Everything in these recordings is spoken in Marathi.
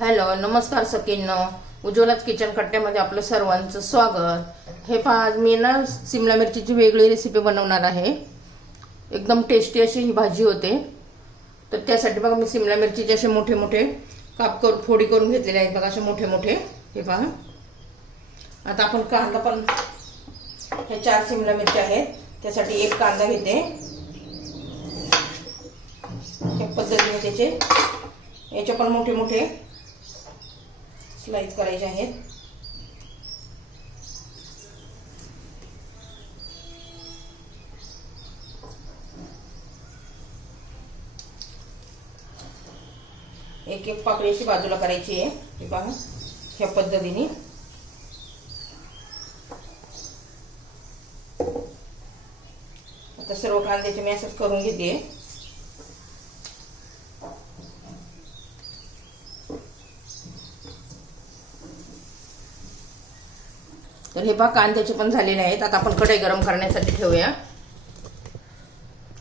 हॅलो नमस्कार सकीन उज्ज्वलाच किचन कट्ट्यामध्ये आपलं सर्वांचं स्वागत. हे पहा आज मी ना सिमला मिरचीची वेगळी रेसिपी बनवणार आहे. एकदम टेस्टी अशी ही भाजी होते. तर त्यासाठी बघा मी सिमला मिरचीचे असे मोठे मोठे काप करून फोडी करून घेतलेले आहेत बघा असे मोठे मोठे. हे पहा. आता आपण कांदा पण हे चार सिमला मिरच्या आहेत. त्यासाठी एक कांदा घेते. या पद्धतीने त्याचे याचे पण मोठे मोठे स्लाईज करायचे आहेत एक एक पाकळी अशी बाजूला करायची आहे हे पहा ह्या पद्धतीने आता सर्व कांद्याचे मी असंच करून घेते तर हे पहा कांद्याचे पण झालेले आहेत आता आपण कढई गरम करण्यासाठी ठेवूया.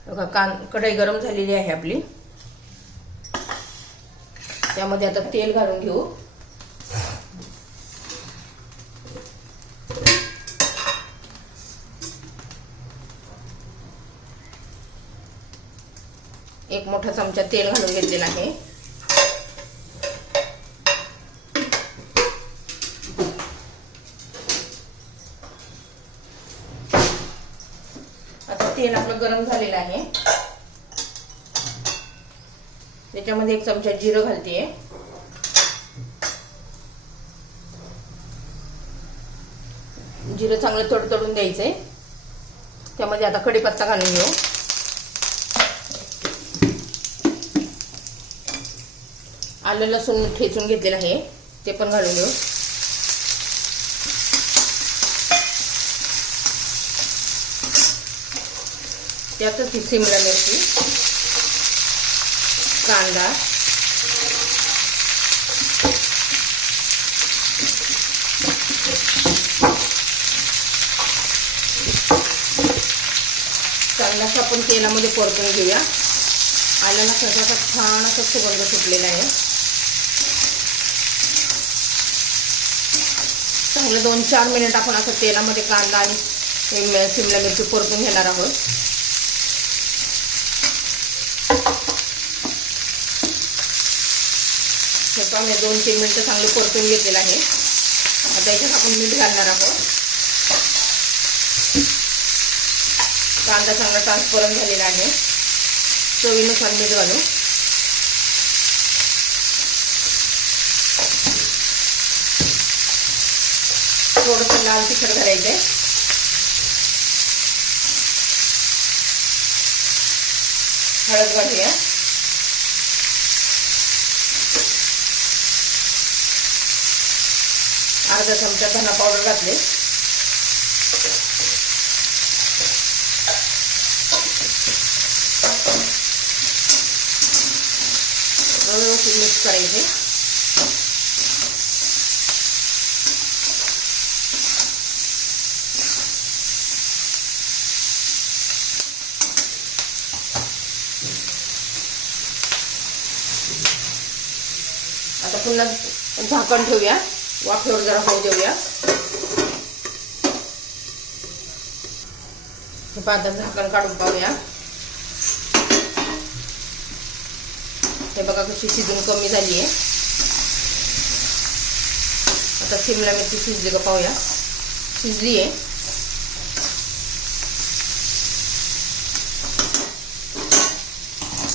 बघा कां कढई गरम झालेली आहे आपली. त्यामध्ये आता तेल घालून घेऊ. एक मोठा चमचा तेल घालून घेतलेला आहे आता तेल आपलं गरम झालेलं आहे. त्याच्यामध्ये एक चमचा जिरं घालतेय. जिरं चांगलं तडतडून द्यायचंय. त्यामध्ये आता कढीपत्ता घालून घेऊ. आलं लसूण ठेचून घेतलेलं आहे. ते पण घालून घेऊ. त्यातच ही सिमला मिरची कांदा कांदा आपण तेलामध्ये परतून घेऊया. आल्याला सगळ्याचा छान असा सुगंध सुटलेला आहे. चांगलं दोन चार मिनिट आपण असं तेलामध्ये कांदा आणि शिमला मिरची परतून घेणार आहोत. हे पण दोन तीन मिनटं चांगले परतून घेतलेलं आहे. आता याच्यात आपण मीठ घालणार आहोत. कांदा चांगला ट्रान्सपरंट झालेला आहे. चवीनुसार मीठ घालू. थोडंसं लाल तिखट घालायचं आहे हळद घालूया. अर्धा चमचा धना पावडर घातले. व्यवस्थित मिक्स करायचे. आता पुन्हा झाकण ठेवूया. वाफेवर जरा होऊ देऊया. बादाम झाकण काढून पाहूया. हे बघा कशी शिजून कमी झाली आहे आता शिमला मिरची शिजली का पाहूया. शिजली आहे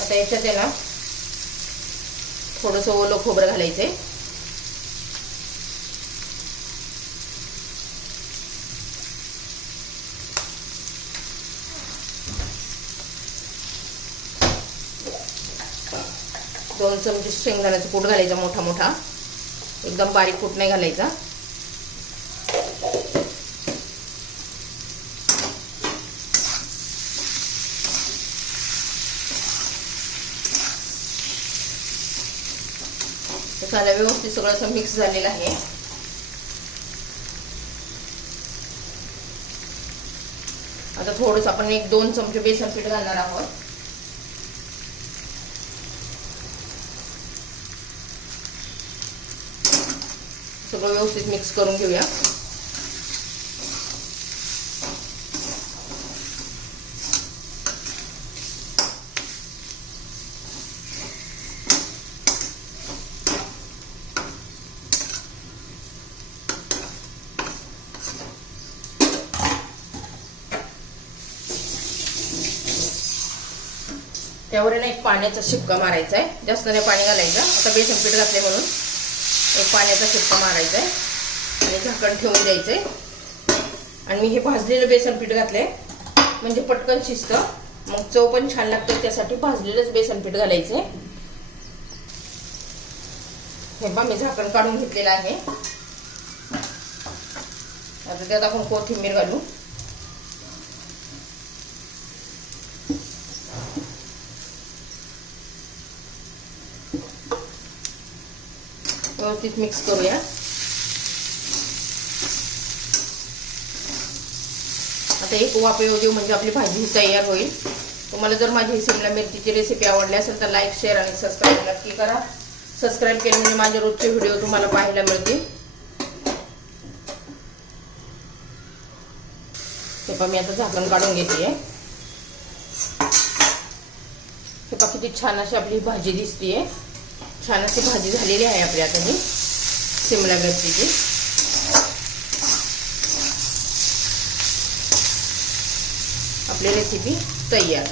आता याच्यात आहे ना थोडंसं ओलं खोबरं घालायचंय. दोन चमचे म्हणजे शेंगदाण्याचा कूट घालायचा मोठा मोठा. एकदम बारीक कूट नाही घालायचा. मसाला व्यवस्थित सगळं असं मिक्स झालेलं आहे. आता थोडंसं आपण एक दोन चमचे बेसन पीठ घालणार आहोत. सगळं व्यवस्थित मिक्स करून घेऊया. त्यावर ना एक पाण्याचा शिपका मारायचा आहे. जास्त नाही पाणी घालायचं. आता बेसन पीठ घातले म्हणून. एक पाण्याचा शिपका मारायचा आहे आणि झाकण ठेवून द्यायचं आहे आणि मी हे भाजलेलं बेसन पीठ घातलंय. म्हणजे पटकन शिजतं. मग चव पण छान लागते त्यासाठी भाजलेलंच बेसन पीठ घालायचंय. हे बा मी झाकण काढून घेतलेलं आहे. आता त्यात आपण कोथिंबीर घालू. व्यवस्थित मिक्स करूया. आता एक वाफ येऊ देऊ म्हणजे आपली भाजी तयार होईल. तुम्हाला जर माझी ही शिमला मिरचीची रेसिपी आवडली असेल तर लाईक शेअर आणि सबस्क्राईब नक्की करा. सबस्क्राईब केले म्हणजे माझे रोजचे व्हिडिओ तुम्हाला पाहायला मिळतील. ते पण मी आता झाकण काढून घेते हे पहा किती छान अशी आपली भाजी दिसतीये. छान अशी भाजी झालेली आहे आपली आता ही. शिमला मिरचीची. आपली रेसिपी तयार.